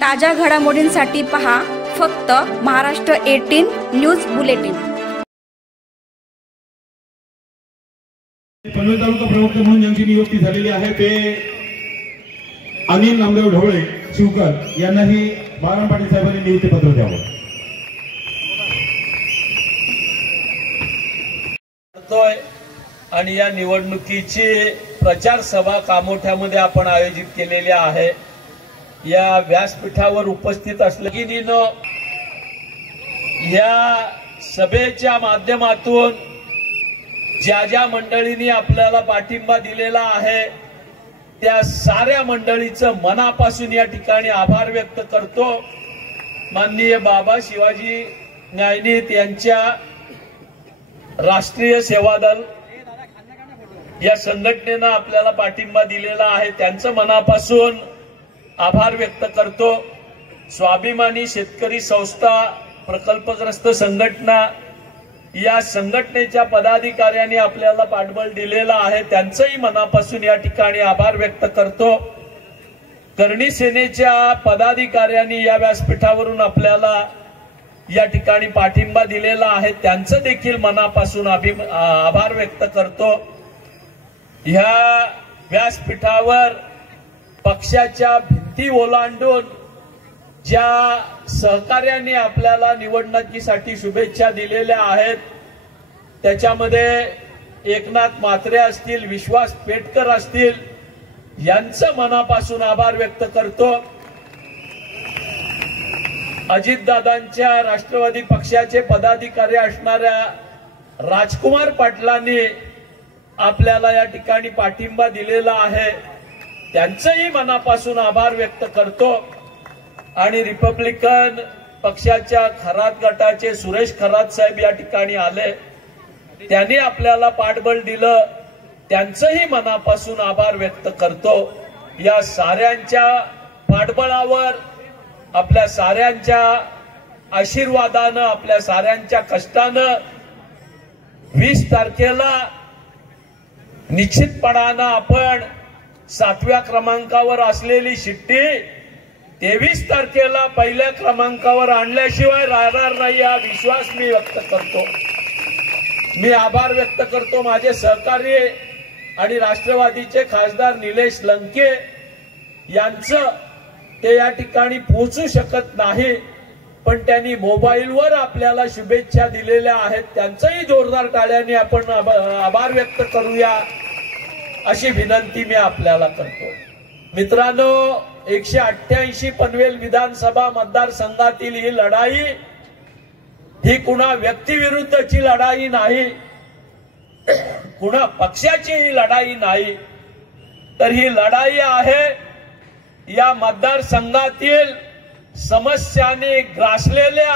ताज्या घडामोडींसाठी पहा फक्त महाराष्ट्र 18 न्यूज बुलेटिन। पनवेल तालुका प्रमुख म्हणून ज्यांची नियुक्ती झालेली आहे ते अनिल नामदेव ढवळे शिवकर यांनाही बाळाराम पाटील साहेबांनी नियुक्तीपत्र द्यावं। आणि या निवडणुकीची प्रचार सभा कामोठ्यामध्ये आपण आयोजित केलेली आहे। या व्यासपीठावर उपस्थित असलेल्या या सभेच्या माध्यमातून ज्या ज्या मंडळींनी आपल्याला पाठिंबा दिलेला आहे त्या साऱ्या मंडळीचं मनापासून या ठिकाणी आभार व्यक्त करतो। माननीय बाबा शिवाजी न्यायनीत यांच्या राष्ट्रीय सेवा दल या संघटनेनं आपल्याला पाठिंबा दिलेला आहे, त्यांचं मनापासून आभार व्यक्त करतो। स्वाभिमानी शेतकरी संस्था प्रकल्पग्रस्त संघटना या संघटनेच्या पदाधिकाऱ्यांनी आपल्याला पाठबळ दिलेलं आहे, त्यांचंही मनापासून या ठिकाणी आभार व्यक्त करतो। करणी सेनेच्या पदाधिकाऱ्यांनी या व्यासपीठावरून आपल्याला या ठिकाणी पाठिंबा दिलेला आहे, त्यांचं देखील मनापासून आभार व्यक्त करतो। ह्या व्यासपीठावर पक्षाच्या भिंती ओलांडून ज्या सहकार्याने आपल्याला निवडणुकीसाठी शुभेच्छा दिलेल्या आहेत त्याच्यामध्ये एकनाथ म्हात्रे असतील, विश्वास पेटकर असतील, यांचं मनापासून आभार व्यक्त करतो। अजितदादांच्या राष्ट्रवादी पक्षाचे पदाधिकारी असणाऱ्या राजकुमार पाटलांनी आपल्याला या ठिकाणी पाठिंबा दिलेला आहे, त्यांचंही मनापासून आभार व्यक्त करतो। आणि रिपब्लिकन पक्षाच्या खरात गटाचे सुरेश खरात साहेब या ठिकाणी आले, त्यांनी आपल्याला पाठबळ दिलं, त्यांचंही मनापासून आभार व्यक्त करतो। या साऱ्यांच्या पाठबळावर, आपल्या साऱ्यांच्या आशीर्वादानं, आपल्या साऱ्यांच्या कष्टानं 20 तारखेला निश्चितपणानं आपण 7व्या क्रमांकावर असलेली शिट्टी 23 तारखेला पहिल्या क्रमांकावर आणल्याशिवाय राहणार नाही, हा विश्वास मी व्यक्त करतो। मी आभार व्यक्त करतो माझे सहकारी आणि राष्ट्रवादीचे खासदार निलेश लंके यांचं। ते या ठिकाणी पोहोचू शकत नाही, पण त्यांनी मोबाईलवर आपल्याला शुभेच्छा दिलेल्या आहेत, त्यांचंही जोरदार टाळ्यांनी आपण आभार व्यक्त करूया अशी विनंती मी आपल्याला करतो। मित्रांनो, 188 पनवेल विधानसभा मतदारसंघातील ही लढाई ही कुणा व्यक्तिविरुद्धची लढाई नाही, कुणा पक्षाची ही लढाई नाही, तर ही लढाई आहे या मतदारसंघातील समस्यांनी ग्रासलेल्या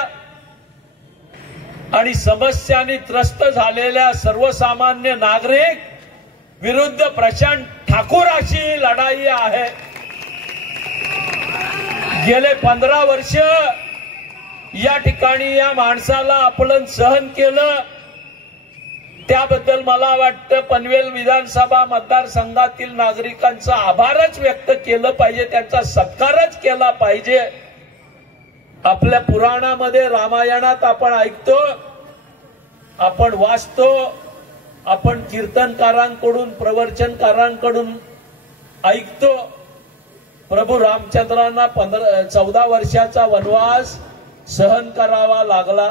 आणि समस्यांनी त्रस्त झालेल्या सर्वसामान्य नागरिक विरुद्ध प्रशांत ठाकूर अशी ही लढाई आहे। गेले 15 वर्ष या ठिकाणी या माणसाला आपण सहन केलं, त्याबद्दल मला वाटतं पनवेल विधानसभा मतदारसंघातील नागरिकांचा आभारच व्यक्त केलं पाहिजे, त्यांचा सत्कारच केला पाहिजे। आपल्या पुराणामध्ये, रामायणात आपण ऐकतो, आपण वाचतो, आपण कीर्तनकारांकडून, प्रवचनकारांकडून ऐकतो, प्रभू रामचंद्रांना 14 वर्षाचा वनवास सहन करावा लागला।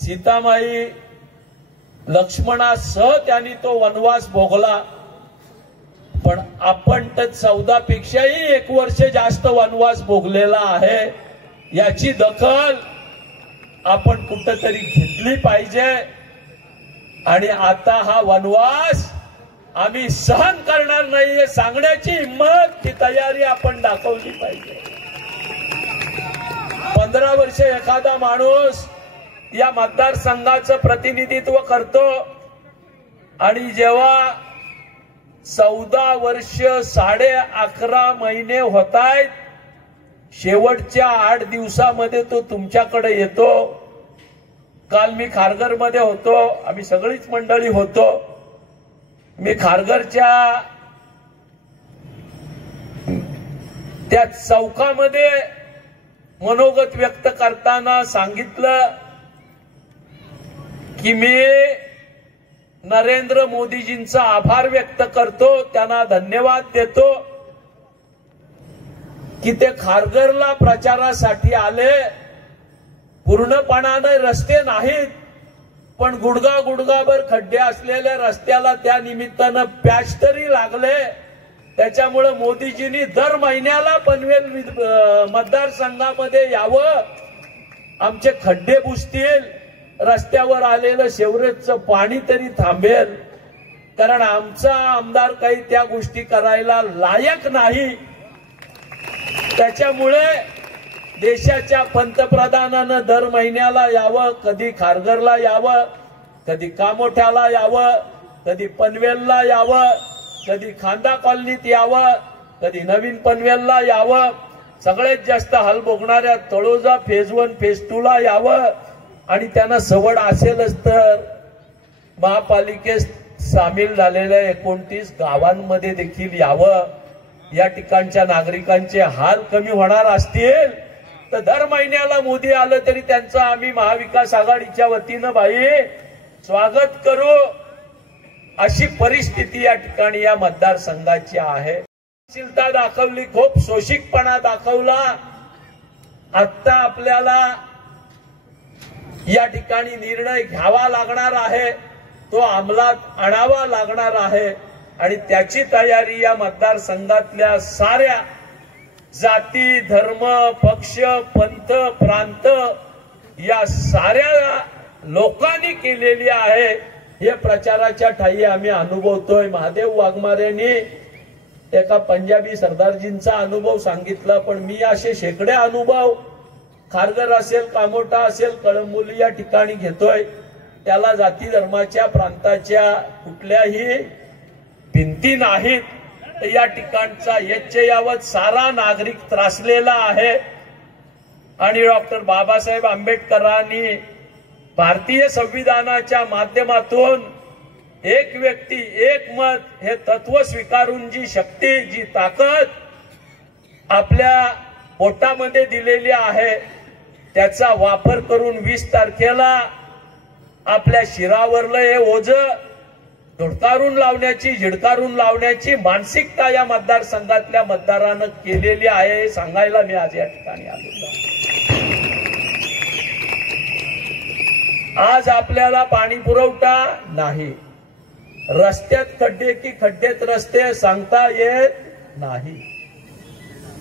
सीतामाई लक्ष्मणासह त्यांनी तो वनवास भोगला, पण आपण तर 14 पेक्षाही 1 वर्ष जास्त वनवास भोगलेला आहे। याची दखल आपण कुठेतरी घेतली पाहिजे आणि आता हा वनवास आम्ही सहन करणार नाही हे सांगण्याची हिंमत, ती तयारी आपण दाखवली पाहिजे। 15 वर्ष एखादा माणूस या मतदारसंघाचं प्रतिनिधित्व करतो आणि जेव्हा 14 वर्ष 11.5 महिने होतायत, शेवटच्या 8 दिवसामध्ये तो तुमच्याकडे येतो। काल मी खारघरमध्ये होतो, आम्ही सगळीच मंडळी होतो। मी खारघरच्या त्या चौकामध्ये मनोगत व्यक्त करताना सांगितलं की मी नरेंद्र मोदीजींचा आभार व्यक्त करतो, त्यांना धन्यवाद देतो की ते खारघरला प्रचारासाठी आले. पूर्णपणाने रस्ते नाहीत, पण गुडघाभर खड्डे असलेल्या रस्त्याला त्या निमित्तानं पॅच तरी लागले. त्याच्यामुळे मोदीजींनी दर महिन्याला पनवेल मतदारसंघामध्ये यावं, आमचे खड्डे बुजतील, रस्त्यावर आलेलं शेवरेजचं पाणी तरी थांबेल, कारण आमचा आमदार काही त्या गोष्टी करायला लायक नाही. त्याच्यामुळे देशाच्या पंतप्रधानानं दर महिन्याला यावं, कधी खारघरला यावं, कधी कामोठ्याला यावं, कधी पनवेलला यावं, कधी खांदा कॉलनीत यावं, कधी नवीन पनवेलला यावं, सगळ्यात जास्त हाल भोगणाऱ्या तळोजा फेज 1 फेज 2 ला यावं, आणि त्यांना सवड असेलच तर महापालिकेत सामील झालेल्या 29 गावांमध्ये देखील यावं. या ठिकाणच्या नागरिकांचे हाल कमी होणार असतील तर दर महिन्याला मोदी आलं तरी त्यांचं आम्ही महाविकास आघाडीच्या वतीनं बाई स्वागत करू. अशी परिस्थिती या ठिकाणी या मतदारसंघाची आहे. शीलता दाखवली, खूप सोशिकपणा दाखवला. आता आपल्याला या ठिकाणी निर्णय घ्यावा लागणार आहे, तो अंमलात आणावा लागणार आहे, आणि त्याची तयारी या मतदारसंघातल्या साऱ्या जाती, धर्म, पक्ष, पंथ, प्रांत या साऱ्या लोकांनी केलेली आहे. हे प्रचाराच्या ठाई आम्ही अनुभवतोय. महादेव वाघमारेंनी एका पंजाबी सरदारजींचा अनुभव सांगितला, पण मी असे शेकडे अनुभव खारघर असेल, कामोठा असेल, कळंबोली या ठिकाणी घेतोय. त्याला जाती धर्माच्या प्रांताच्या कुठल्याही भिंती नाहीत. या ठिकाणचा यच्चयावत सारा नागरिक त्रासलेला आहे. आणि डॉक्टर बाबासाहेब आंबेडकरांनी भारतीय संविधानाच्या माध्यमातून एक व्यक्ती एक मत हे तत्व स्वीकारून जी शक्ती, जी ताकद आपल्या पोटामध्ये दिलेली आहे, त्याचा वापर करून 20 तारखेला आपल्या शिरावरलं हे ओझं धुडकारून लावण्याची, झिडकारून लावण्याची मानसिकता या मतदारसंघातल्या मतदारांना केलेली आहे, हे सांगायला मी आज या ठिकाणी आलेलो. आज आपल्याला पाणी पुरवठा नाही, रस्त्यात खड्डे की खड्डेत रस्ते सांगता येत नाही.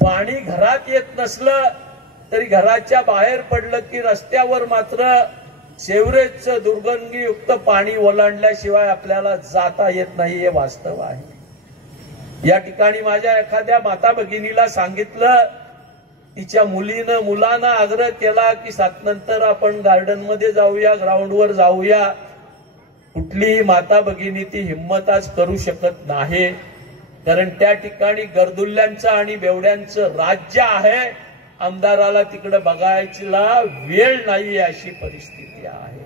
पाणी घरात येत नसलं तरी घराच्या बाहेर पडलं की रस्त्यावर मात्र सेवरेजचं दुर्गंधीयुक्त पाणी ओलांडल्याशिवाय आपल्याला जाता येत नाही, हे वास्तव आहे. या ठिकाणी माझ्या एखाद्या माता भगिनीला सांगितलं, तिच्या मुलांना आग्रह केला की 7 नंतर आपण गार्डन मध्ये जाऊया, ग्राउंडवर जाऊया. कुठलीही माता भगिनी ती हिंमत आज करू शकत नाही, कारण त्या ठिकाणी गर्दुल्ल्यांचं आणि बेवड्यांचं राज्य आहे. आमदाराला तिकडे बघायला वेळ नाही, अशी परिस्थिती आहे.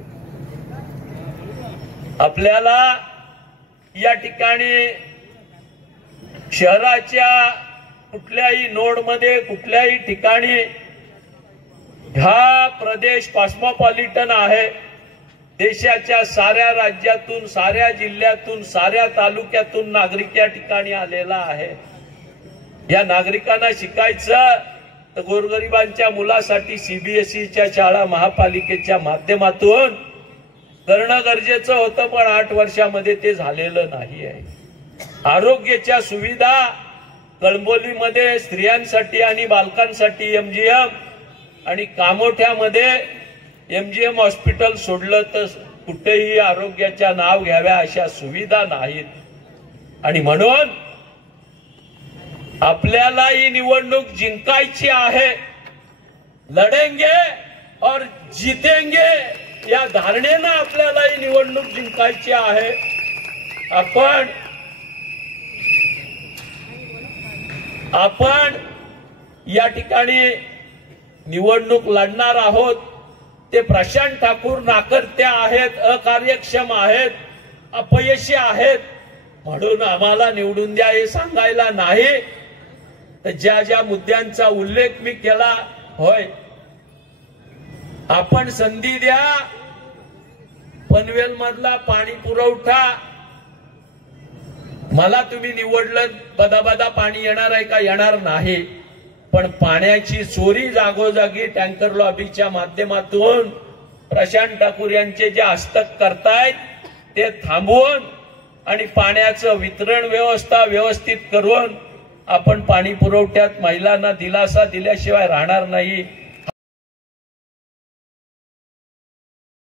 आपल्याला या ठिकाणी शहराच्या कुठल्याही नोडमध्ये, कुठल्याही ठिकाणी हा प्रदेश कॉस्मोपॉलिटन आहे. देशाच्या साऱ्या राज्यातून, साऱ्या जिल्ह्यातून, साऱ्या तालुक्यातून नागरिक या ठिकाणी आलेला आहे. या नागरिकांना शिकायचं तर गोरगरिबांच्या मुलासाठी सीबीएसईच्या शाळा महापालिकेच्या माध्यमातून करणं गरजेचं होतं, पण 8 वर्षामध्ये ते झालेलं नाही आहे. आरोग्याच्या सुविधा कळंबोलीमध्ये स्त्रियांसाठी आणि बालकांसाठी एमजीएम, आणि कामोठ्यामध्ये एमजीएम हॉस्पिटल सोडलं तर कुठेही आरोग्याच्या नाव घ्याव्या अशा सुविधा नाहीत. आणि म्हणून आपल्याला ही निवडणूक जिंकायची आहे. लढेंगे और जीतेंगे या धारणेनं आपल्याला ही निवडणूक जिंकायची आहे. आपण या ठिकाणी निवडणूक लढणार आहोत. ते प्रशांत ठाकूर नाकर्ते आहेत, अकार्यक्षम आहेत, अपयशी आहेत, म्हणून आम्हाला निवडून द्या हे सांगायला नाही. तर ज्या ज्या मुद्द्यांचा उल्लेख मी केला, होय आपण संधी द्या. पनवेल मधला पाणी पुरवठा मला तुम्ही निवडलं, बदाबदा पाणी येणार आहे का? येणार नाही. पण पाण्याची चोरी जागोजागी टँकर लॉबीच्या माध्यमातून प्रशांत ठाकूर यांचे जे हस्तक करतायत ते थांबवून आणि पाण्याचं वितरण व्यवस्था व्यवस्थित करून आपण पाणी पुरवठ्यात महिलांना दिलासा दिल्याशिवाय राहणार नाही.